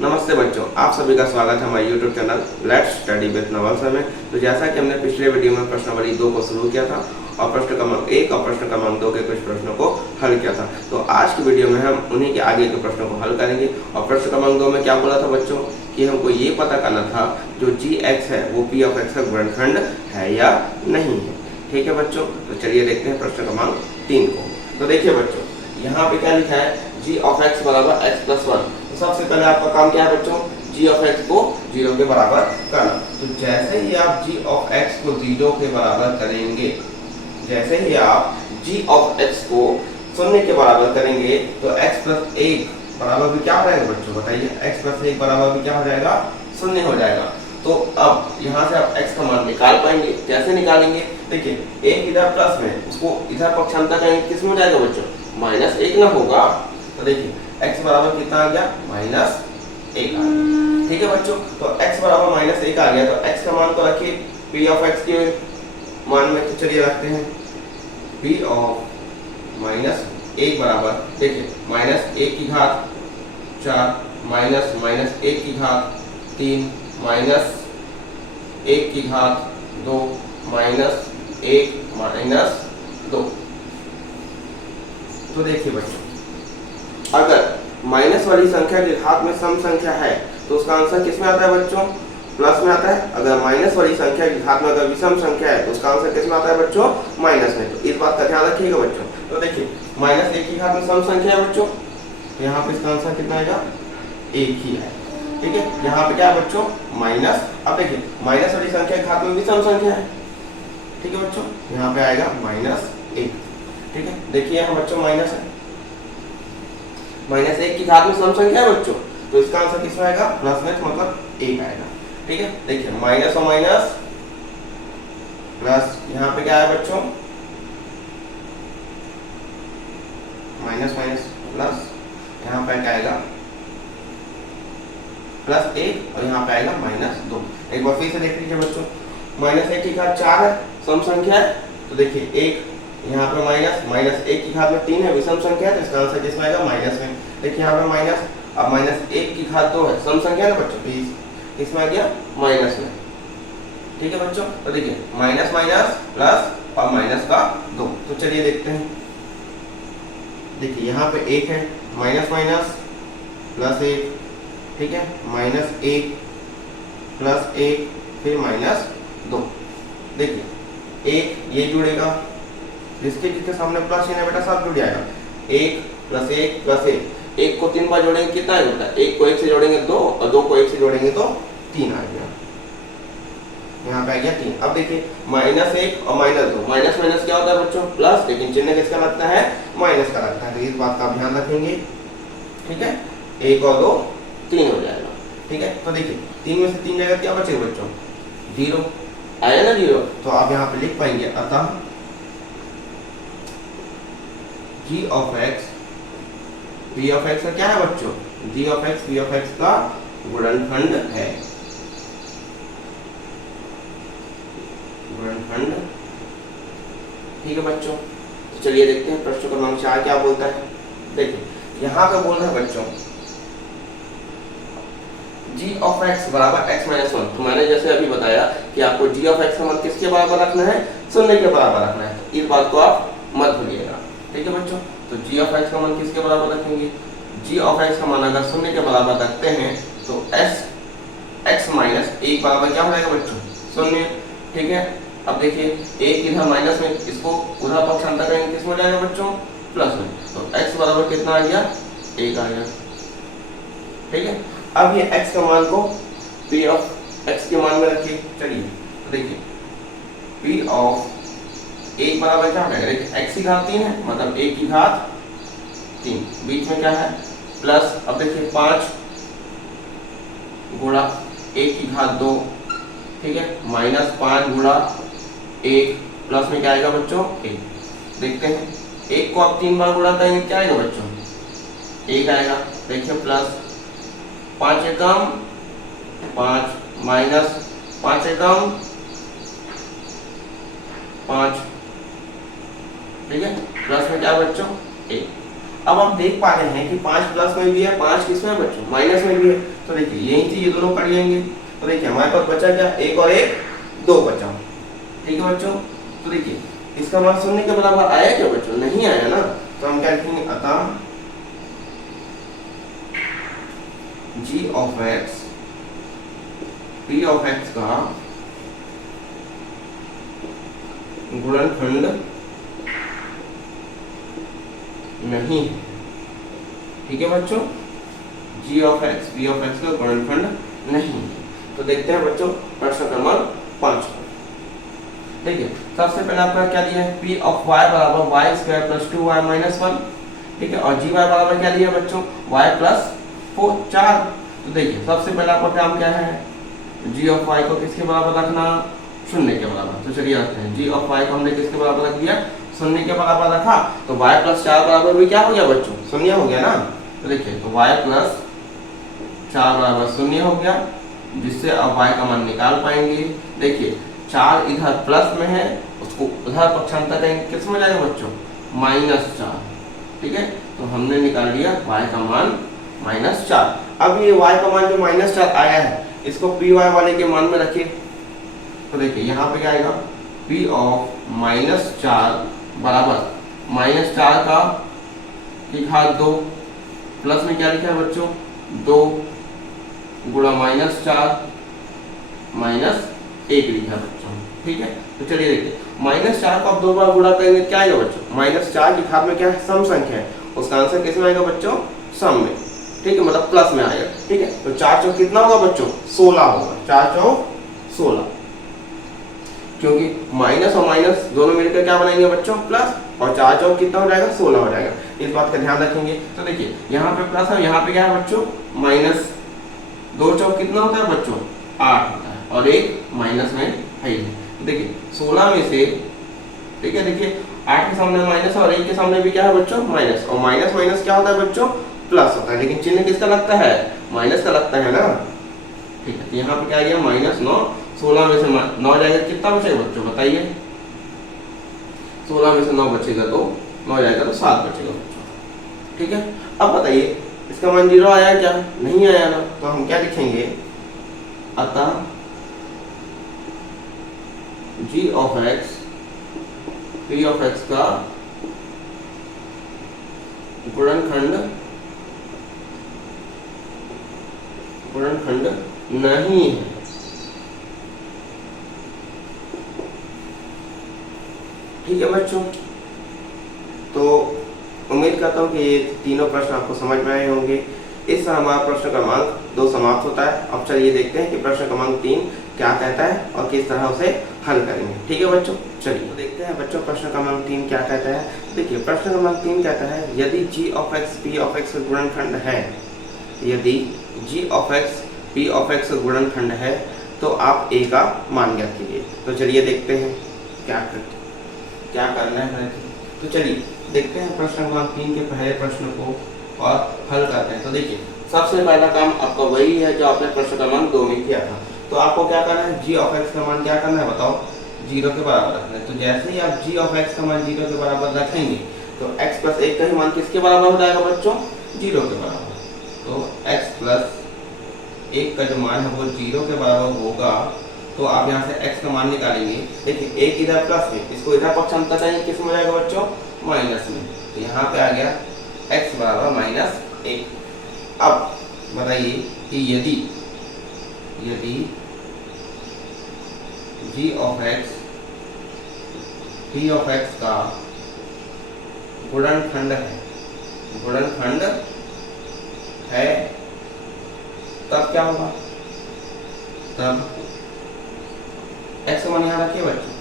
नमस्ते बच्चों, आप सभी का स्वागत है हमारे YouTube channel let's study with नवल्स में। तो जैसा कि हमने पिछले वीडियो में प्रश्नावली 2 को शुरू किया था और प्रश्न क्रमांक 1 और प्रश्न क्रमांक 2 के कुछ प्रश्नों को हल किया था, तो आज की वीडियो में हम उन्हीं के आगे के प्रश्नों को हल करेंगे। और प्रश्न क्रमांक 2 में क्या बोला था बच्चों कि हमको ये पता करना था जो g(x) है वो p(x) का गुणनखंड है या नहीं है। ठीक है बच्चों, तो चलिए देखते हैं प्रश्न क्रमांक 3 को। तो देखिए बच्चों, यहाँ पे क्या लिखा है g(x) बराबर x + 1। सबसे पहले आपका काम क्या है बच्चों, g(x) को 0 के बराबर करना। तो जैसे ही आप g(x) को 0 के बराबर करेंगे, जैसे ही आप g(x) को 0 के बराबर करेंगे तो x + 1 बराबर भी क्या हो जाएगा बच्चों, बताइए। x + 1 बराबर भी क्या हो जाएगा, 0 हो जाएगा। तो अब यहाँ से आप x का मान निकाल पाएंगे। कैसे निकालेंगे, देखिए एक इधर प्लस में, उसको इधर पक्षांतर करेंगे, किस में हो जाएगा बच्चों, -1 ना होगा। तो देखिए x बराबर कितना आ गया, -1 आ गया। ठीक है बच्चों, तो x बराबर -1 आ गया। तो x का मान को रखिए p(x) के मान में, तो चलिए रखते हैं p(-1) बराबर, देखिए -1 की घात 4 -1 की घात 3 -1 की घात 2 -1 -2। तो देखिए बच्चों, अगर माइनस वाली संख्या के घात में सम संख्या है तो उसका आंसर किस में आता है बच्चों, प्लस में आता है। अगर माइनस वाली संख्या के घात में अगर विषम संख्या है तो उसका आंसर किस में आता है बच्चों, माइनस में। तो इस बात का ध्यान रखिएगा बच्चों। तो देखिए -1 की घात में सम संख्या है बच्चों, यहाँ पे इसका आंसर कितना आएगा, 1 ही है। ठीक है, यहाँ पे क्या है बच्चों, माइनस। अब देखिए माइनस वाली संख्या के घात में विषम संख्या है, ठीक है बच्चों, यहाँ पे आएगा -1। ठीक है, देखिए यहाँ बच्चों माइनस है, -1 की घात में सम संख्या है बच्चों, तो इसका आंसर किसमें आएगा, प्लस में, मतलब 1 आएगा। ठीक है, देखिए माइनस और माइनस प्लस, यहाँ पे क्या है बच्चों, माइनस माइनस प्लस, यहाँ पे क्या आएगा, +1 और यहाँ पे आएगा -2। एक बार फिर से देख लीजिए बच्चों, -1 की घात 4 है, सम संख्या है, तो देखिए 1 यहाँ पे -1 की घात में 3 है, विषम संख्या है, तो इसका आंसर किसमें आएगा, माइनस में। देखिए यहाँ पे माइनस, अब -1 की घात 2 है, सम संख्या है ना बच्चों, तो इसमें आ गया माइनस में। ठीक है बच्चों, तो देखिए माइनस माइनस प्लस और -2। तो चलिए देखते हैं, देखिए यहाँ पे 1 है, माइनस माइनस +1, ठीक है, -1 +1 फिर -2। देखिए 1 ये जुड़ेगा, जिसके जिसके सामने प्लस है ना बेटा, सब जुड़ जाएगा। 1 + 1 + 1, 1 को 3 बार जोड़ेंगे कितना है बेटा, 1 को 1 से जोड़ेंगे 2 और 2 को 1 से जोड़ेंगे तो 3 आ गया, यहाँ पे आ गया 3। अब देखिए -1 और -2, माइनस माइनस क्या होता है बच्चों, प्लस, लेकिन चिन्ह किसका लगता है, माइनस का लगता है। तो इस बात का आप ध्यान रखेंगे। ठीक है, 1 और 2 3 हो जाएगा। ठीक है, तो देखिए 3 में से 3 जाएगा, क्या बचेगा बच्चों, 0 आया ना, 0। तो आप यहाँ पे लिख पाएंगे, अतः g(x) p(x) का क्या है बच्चों, g(x) p(x) का गुणनखंड है, गुणनखंड। ठीक है बच्चों, तो चलिए देखते हैं प्रश्न क्रमांक 4 क्या बोलता है। देखिए यहाँ पे बोल रहा है बच्चों g(x) बराबर x - 1। तो मैंने जैसे अभी बताया कि आपको g(x) का मान किसके बराबर रखना है, 0 के बराबर रखना है। तो इस बात को आप मत भूलिएगा। ठीक है बच्चों, तो g(x) का मान किसके बराबर रखेंगे, g(x) का मान अगर 0 के बराबर रखते हैं तो x - 1 बराबर क्या हो जाएगा बच्चों, 0। ठीक है, अब देखिए 1 इधर माइनस में, इसको उधर पक्षांतर करेंगे, किस में जाएगा बच्चों, प्लस में। तो x बराबर कितना आ गया, 1 आ गया। ठीक है, अब ये x का मान को p(x) के मान में रखिए। चलिए तो देखिए p(1) बराबर क्या हो जाएगा, देखिए x की घात 3 है, मतलब 1 की घात 3, बीच में क्या है प्लस। अब देखिए 5 गुणा 1 की घात 2, ठीक है, -5 गुणा 1 प्लस में क्या आएगा बच्चों, 1। देखते हैं 1 को आप 3 बार गुणा करेंगे, क्या आएगा बच्चों, 1 आएगा। देखिए प्लस 5 एकम 5 -5 एकम 5, ठीक है, प्लस में क्या बच्चों, 1। अब आप देख पा रहे हैं कि 5 प्लस में भी है, 5 किस में है बच्चों, माइनस में भी है। तो देखिए यही चीज ये दोनों कट जाएंगे। तो देखिए हमारे पास बचा क्या, एक और एक, 2 बचा। ठीक है बच्चों, तो देखिए इसका मान शून्य के बराबर आया क्या बच्चों, नहीं आया ना। तो हम क्या लिखेंगे, अतः g of x p of x का गुणनखंड नहीं है। ठीक है बच्चों, g of x p of x का गुणनखंड नहीं है। तो देखते हैं बच्चों प्रश्न क्रमांक 5। ठीक है, सबसे पहले आपका क्या दिया है, p ऑफ y बराबर y square plus 2y minus 1। ठीक है, और gy बराबर क्या दिया बच्चों, y प्लस 4। तो देखिए सबसे पहले आपका काम क्या है, g ऑफ y को किसके बराबर रखना, शून्य के बराबर। तो चलिए रखते हैं, g ऑफ y को हमने किसके बराबर रख दिया, शून्य के बराबर रखा। तो y प्लस 4 बराबर भी क्या हो गया बच्चों, शून्य हो गया ना। तो देखिए तो y प्लस 4 बराबर शून्य हो गया, जिससे अब y का मान निकाल पाएंगे। देखिए 4 इधर प्लस में है, उसको उधर पक्षांतर करेंगे, किस में जाएगा बच्चों, -4। ठीक है, तो हमने निकाल लिया y का मान -4। अब ये y का मान जो -4 आया है, इसको py वाले के मान में रखिए। तो देखिए यहाँ पे क्या आएगा, p ऑफ -4 बराबर -4 का की घात 2, प्लस में क्या लिखा है बच्चों, 2 गुणा -4 -1 लिखा है बच्चों। ठीक है, तो चलिए देखिए -4 को आप 2 बार गुणा करेंगे क्या आएगा बच्चों, -4 की घात में क्या है, सम संख्या है, उसका आंसर किस में आएगा बच्चों, सम में। ठीक है, मतलब प्लस में आएगा। ठीक है, तो 4 चौक कितना होगा बच्चों, 16 होगा, 4 चौक 16, क्योंकि माइनस और माइनस दोनों मिलकर क्या बनाएंगे बच्चों, प्लस, और 4 चौक कितना हो जाएगा, 16 हो जाएगा। इस बात का ध्यान रखेंगे। तो देखिए यहाँ पे प्लस है, यहाँ पे क्या है बच्चों, माइनस। 2 चौक कितना होता है बच्चों, 8 होता है, और एक माइनस में है ही। देखिए 16 में से, ठीक है, देखिए 8 के सामने माइनस और 1 के सामने भी क्या है बच्चों, माइनस, और माइनस माइनस क्या होता है बच्चों, प्लस होता है, लेकिन चिन्ह किसका लगता है, माइनस का लगता है ना। ठीक है, तो यहाँ पे क्या आ गया, -9। 16 में से 9 जाएगा, कितना बचेगा बच्चों बताइए, 16 में से 9 बचेगा तो 9 जाएगा तो 7 बचेगा बच्चों। ठीक है, अब बताइए इसका मान 0 आया क्या, नहीं आया ना। तो हम क्या लिखेंगे, अतः g of x p of x का गुणनखंड नहीं है। ठीक है बच्चों, तो उम्मीद करता हूँ कि ये तीनों प्रश्न आपको समझ में आए होंगे। इस तरह हमारा प्रश्न क्रमांक 2 समाप्त होता है। अब चलिए देखते हैं कि प्रश्न क्रमांक 3 क्या कहता है और किस तरह उसे हल करेंगे। ठीक है बच्चों, चलिए तो देखते हैं बच्चों प्रश्न क्रमांक 3 क्या कहता है। देखिए प्रश्न क्रमांक 3 कहता है, यदि g of x p of x का गुणनखंड है, यदि g of x p of x का गुणनखंड है तो आप a का मान ज्ञात कीजिए। तो चलिए देखते हैं क्या करना है। तो चलिए देखते हैं प्रश्न क्रमांक 3 के पहले प्रश्न को और हल करते हैं। तो देखिए सबसे पहला काम आपका वही है जो आपने प्रश्न क्रमांक 2 में किया था। तो आपको क्या करना है, g ऑफ x का मान क्या करना है बताओ, 0 के बराबर रखना है। तो जैसे ही आप g ऑफ x का मान 0 के बराबर रखेंगे तो x प्लस 1 का ही मान किसके बराबर हो जाएगा बच्चों, 0 के बराबर। तो x प्लस 1 का जो मान है वो 0 के बराबर होगा। तो आप यहाँ से x का मान निकालेंगे। देखिए 1 इधर प्लस में, इसको इधर पक्षांतर चाहिए, किस में जाएगा बच्चों, माइनस में। तो यहाँ पे आ गया x बराबर -1। अब बताइए कि यदि g of x p of x का गुणनखंड है तब क्या होगा, तब x का मान यहाँ रखिए बच्चों,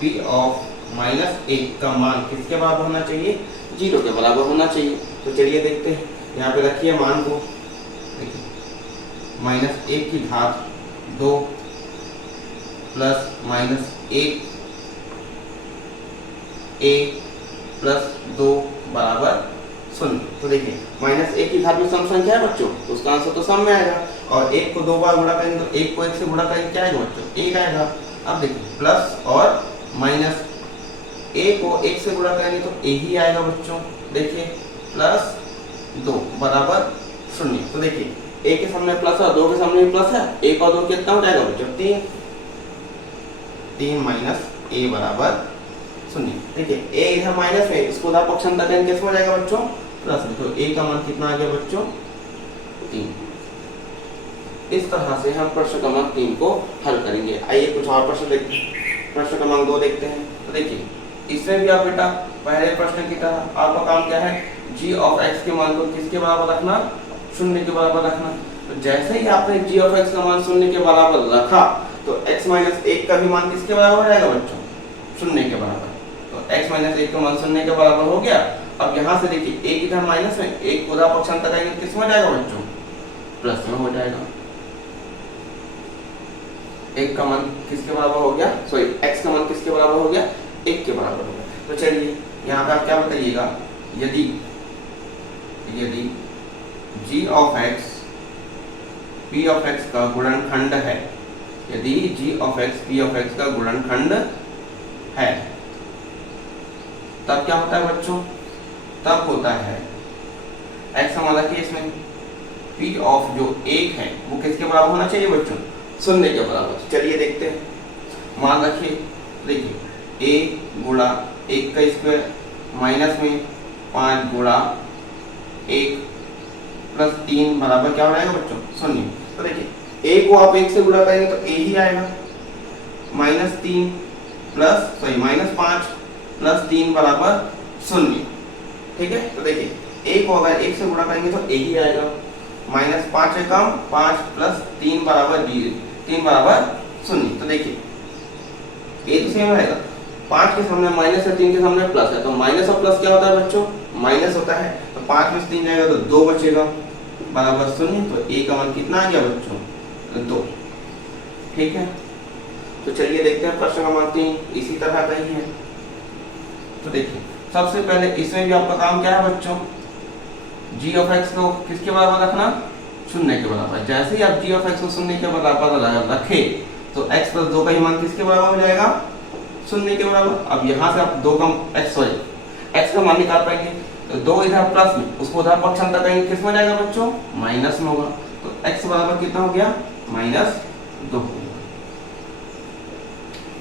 p ऑफ -1 का मान किसके बराबर होना चाहिए, 0 के बराबर होना चाहिए। तो चलिए देखते हैं, यहाँ पे रखिए मान को, देखिए -1 की घात 2 प्लस -1 a प्लस 2 बराबर 0। तो देखिए -1 की घात में सम संख्या है बच्चों, तो उसका आंसर तो सम में आएगा। और 1 को 2 बार गुणा करेंगे तो 1 को 1 से गुणा करेंगे क्या आएगा बच्चों, 1 आएगा। अब देखिए प्लस और माइनस, a को 1 से गुणा करेंगे तो a ही आएगा बच्चों, देखिए प्लस 2 बराबर 0। तो देखिए ए के सामने प्लस है, 2 के सामने भी प्लस है, 1 और 2 कितना हो जाएगा बच्चों 3, 3 माइनस ए बराबर 0। देखिए ए इधर माइनस है, इसको उधर पक्षांतर करेंगे कैसे हो जाएगा बच्चों प्लस में, तो ए का मान कितना आ गया बच्चों 3। इस तरह से हम प्रश्न क्रमांक 3 को हल करेंगे। आइए कुछ और प्रश्न देखते हैं। प्रश्न क्रमांक 2 देखते हैं। तो देखिए इसमें भी आप बेटा पहले प्रश्न की तरह आपका काम क्या है, g ऑफ x के मान को किसके बराबर रखना, 0 के बराबर रखना। तो जैसे ही आपने g ऑफ x का मान 0 के बराबर रखा तो x माइनस 1 का भी मान किसके बराबर हो जाएगा बच्चों 0 के बराबर। तो x माइनस 1 का मान 0 के बराबर हो गया। अब यहाँ से देखिए 1 इधर माइनस में, 1 को उधर पक्षांतर करेंगे किस में हो जाएगा बच्चों प्लस में हो जाएगा। 1 का मान किसके बराबर हो गया, सॉरी x का मान किसके बराबर हो गया 1 के बराबर हो गया। तो चलिए यहाँ पे आप क्या बताइएगा, यदि g of x p of x का गुणनखंड है, यदि g of x p of x का गुणनखंड है तब क्या होता है बच्चों, तब होता है x मान रखिए इसमें p ऑफ जो 1 है वो किसके बराबर होना चाहिए बच्चों 0 के बराबर। चलिए देखते हैं, मान रखिए देखिए a गुणा 1 का स्क्वायर माइनस में 5 गुणा 1 प्लस 3 बराबर क्या हो जाएगा बच्चों 0। तो देखिए a को आप 1 से गुणा करेंगे तो a ही आएगा, minus 3 plus sorry minus 5 plus 3 बराबर 0। ठीक है, तो देखिए a को अगर 1 से गुणा करेंगे तो a ही आएगा, माइनस 5 है कम 5 प्लस 3 बराबर 3 बराबर 0। तो देखिए a तो सेम रहेगा, 5 के सामने माइनस है, 3 के सामने प्लस है, तो माइनस और प्लस क्या होता है बच्चों माइनस होता है। तो 5 में से 3 जाएगा तो 2 बचेगा बराबर 0। तो a का मान कितना आ गया बच्चों 2। ठीक है, तो चलिए देखते हैं प्रश्न क्रमांक 3 इसी तरह का ही है। तो देखिए सबसे पहले इसमें भी आपका काम क्या है बच्चों, g ऑफ x को किसके बराबर रखना 0 के बराबर। जैसे ही आप g ऑफ x को 0 के बराबर रखे तो x प्लस 2 का ही मान किसके बराबर हो जाएगा 0 के बराबर। अब यहाँ से आप 2 का x का मान निकाल पाएंगे, तो 2 इधर प्लस में उसको उधर पक्षांतर करेंगे किस में जाएगा बच्चों माइनस में होगा। तो x बराबर कितना हो गया माइनस 2 हो गया।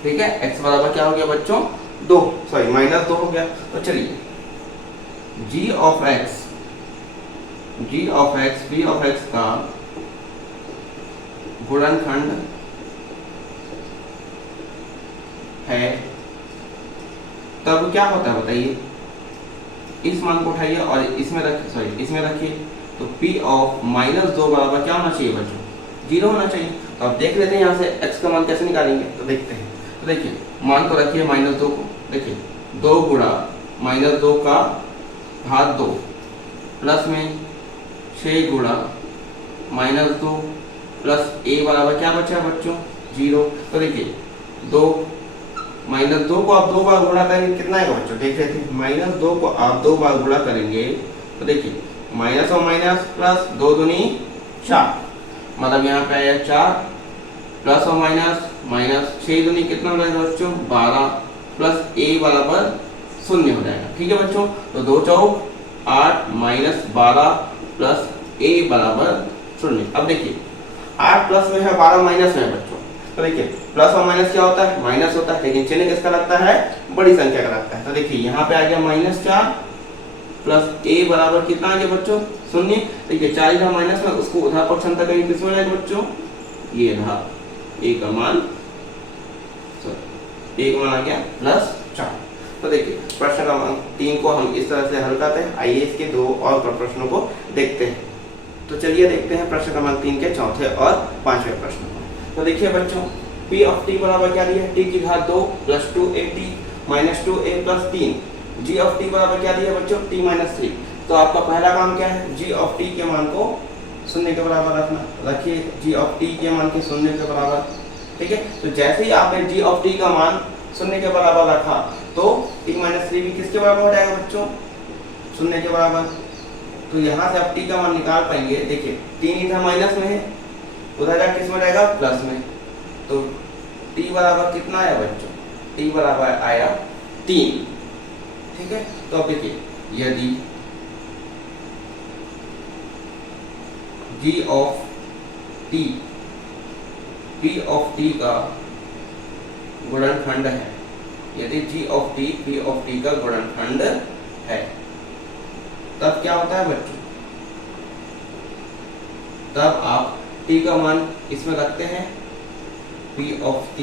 ठीक है, x बराबर क्या हो गया बच्चों 2 सॉरी माइनस 2 हो गया। तो चलिए g of x p of x का गुणनखंड है तब क्या होता है बताइए, इस मान को उठाइए और इसमें रखिए, सॉरी इसमें रखिए। तो p ऑफ माइनस 2 बराबर क्या होना चाहिए बच्चों 0 होना चाहिए। तो आप देख लेते हैं यहाँ से x का मान कैसे निकालेंगे। तो देखते हैं, तो देखिए मान को रखिए माइनस 2 को, देखिए 2 गुणा माइनस 2 का घात 2 प्लस में 6 गुणा माइनस 2 प्लस a बराबर क्या बचा है बच्चों 0। तो देखिए 2 माइनस 2 को आप 2 बार गुणा करेंगे कितना आएगा बच्चों, देख रहे थे माइनस 2 को आप 2 बार गुणा करेंगे तो देखिए माइनस और माइनस प्लस 2 दूनी 4, मतलब यहाँ पे आया 4 प्लस और माइनस माइनस 6 दूनी कितना हो जाएगा बच्चों 12 प्लस a बराबर 0 हो जाएगा। ठीक है बच्चों, तो 2 चौक 8 माइनस 12 प्लस a बराबर 0। अब देखिए 8 प्लस में है 12 माइनस में है बच्चों। तो देखिए प्लस और माइनस क्या होता है माइनस होता है, लेकिन चिन्ह किसका लगता है बड़ी संख्या का लगता है। तो देखिए यहाँ पे आ गया -4 प्लस a बराबर कितना आ गया बच्चों 0। देखिए 4 इधर माइनस में, उसको उधर पक्षांतर करेंगे किसमें जाएगा बच्चों ये रहा a का मान आ गया +4। तो देखिए प्रश्न क्रमांक 3 को हम इस तरह से हल करते हैं। आइए इसके 2 और प्रश्नों को देखते हैं। तो चलिए देखते हैं प्रश्न क्रमांक 3 के चौथे और पांचवें प्रश्न को। तो देखिए बच्चों p ऑफ t बराबर क्या दिया है t की घात 2 plus 2at minus 2a plus 3। g of t बराबर क्या दिया है बच्चों t माइनस 3। तो आपका पहला काम क्या है g ऑफ t के मान को 0 के बराबर रखना। रखिए g ऑफ t के मान के 0 के बराबर। ठीक है, तो जैसे ही आपने g ऑफ t का मान 0 के बराबर रखा तो t माइनस 3 भी किसके बराबर हो जाएगा बच्चों 0 के बराबर। तो यहाँ से आप t का मान निकाल पाएंगे। देखिए 3 इधर माइनस में है, उधर जा किस में जाएगा प्लस में। तो t बराबर कितना आया बच्चों t बराबर आया 3। ठीक है, तो अब देखिए यदि g of t p of t का गुणनखंड है, यदि g of t p of t का गुणनखंड है, तब क्या होता है बच्चों, तब आप t का मान इसमें रखते हैं, p ऑफ t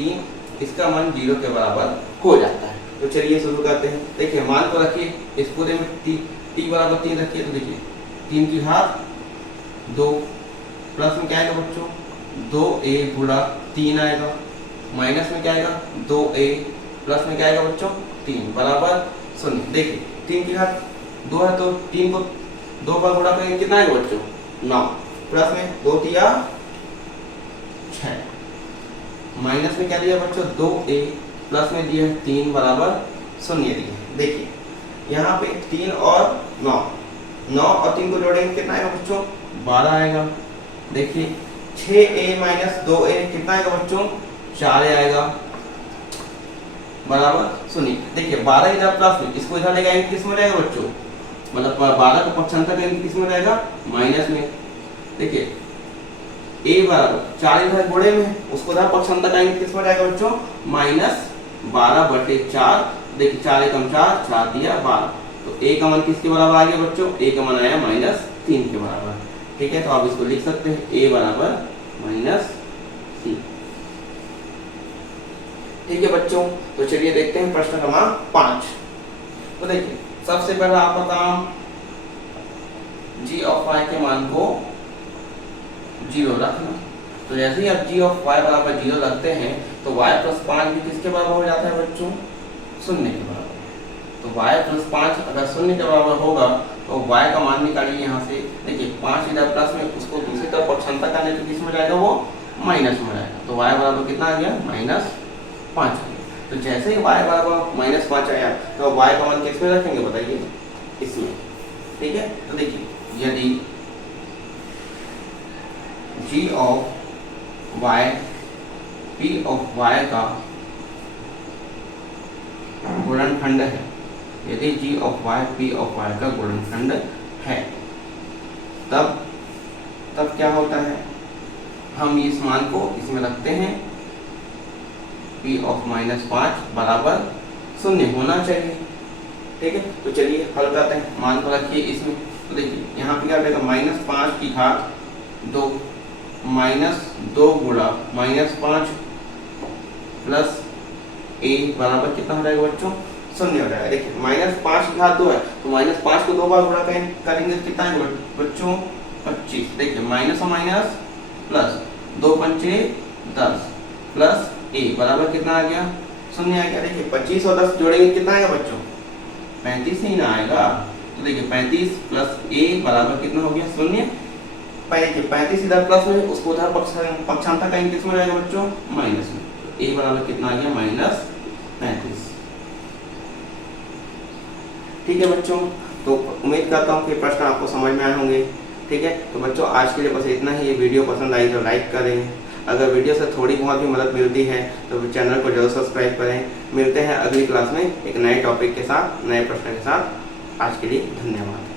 इसका मान 0 के बराबर हो जाता है। तो चलिए शुरू करते हैं। देखिए मान को रखिए, इस पूरे में t बराबर 3 रखिए, तो देखिए 3 की घात 2 प्लस में क्या आएगा बच्चों 2a गुणा 3 आएगा, माइनस में क्या आएगा 2a प्लस में क्या आएगा बच्चों 3 बराबर 0। देखिए 3 की घात 2 है तो 3 को 2 बार गुणा करेंगे कितना आएगा बच्चों 9, प्लस में 2 तिया 6, माइनस में क्या दिया बच्चों 2a प्लस में दिया 3 बराबर 0 दिया। देखिए यहाँ पे 3 और 9 और 3 को जोड़ेंगे कितना आएगा बच्चों 12 आएगा। देखिए 6a माइनस 2a कितना आएगा बच्चों 4a आएगा बराबर 0। देखिए 12 इधर प्लस में, इसको इधर ले जाएंगे किस में रहेगा बच्चों, मतलब 12 को पक्षांतर करेंगे किस में रहेगा माइनस में। देखिए a बराबर 4 इधर गुणे में, उसको इधर पक्षांतर करेंगे किस में रहेगा बच्चों माइनस 12/4। देखिए 4 एकम 4, 4 दिया 12, तो a का मान किसके बराबर आ गया बच्चों, a का मान आया -3 के बराबर। ठीक है, तो आप इसको लिख सकते हैं a बराबर -3। ठीक है बच्चों, तो चलिए देखते हैं प्रश्न क्रमांक 5। तो देखिए सबसे पहले आप बताओ g ऑफ y के मान को 0 रखना। तो जैसे ही आप g ऑफ y बराबर 0 रखते हैं तो y प्लस 5 भी किसके बराबर हो जाता है बच्चों 0 के बराबर। तो y प्लस 5 अगर 0 के बराबर होगा तो y का मान निकालिए यहाँ से। देखिए 5 इधर प्लस में, उसको दूसरी तरफ पक्षांतर करने तो किस में जाएगा वो माइनस में जाएगा। तो y बराबर कितना आ गया -5 आ गया। तो जैसे ही y बराबर -5 आया तो y का मान किस में रखेंगे बताइए इसमें। ठीक है, तो देखिए यदि g of y p of y का गुणनखंड है, यदि g of y p of y का गुणनखंड है, तब क्या होता है, हम इस मान को इसमें रखते हैं p ऑफ -5 बराबर 0 होना चाहिए। ठीक है, तो चलिए हल करते हैं। मान को रखिए इसमें, तो देखिए यहाँ पे क्या रहेगा -5 की घात 2 -2 गुणा -5 प्लस a बराबर कितना हो जाएगा बच्चों 0 हो जाएगा। देखिए -5 की घात 2 है तो -5 को 2 बार गुणा करेंगे कितना है बच्चों 25। देखिए माइनस और माइनस प्लस 2 पंचे 10 प्लस a बराबर कितना आ गया 0 आ गया। देखिए 25 और 10 जोड़ेंगे कितना आएगा बच्चों 35 ही ना आएगा। तो देखिए 35 प्लस a बराबर कितना हो गया 0। देखिए 35 इधर प्लस में, उसको उधर पक्षांतर करेंगे किस में रहेगा बच्चों माइनस में। तो a बराबर कितना आ गया -35। ठीक है बच्चों, तो उम्मीद करता हूँ कि प्रश्न आपको समझ में आए होंगे। ठीक है, तो बच्चों आज के लिए बस इतना ही। ये वीडियो पसंद आई तो लाइक करें, अगर वीडियो से थोड़ी बहुत भी मदद मिलती है तो चैनल को जरूर सब्सक्राइब करें। मिलते हैं अगली क्लास में एक नए टॉपिक के साथ, नए प्रश्न के साथ। आज के लिए धन्यवाद।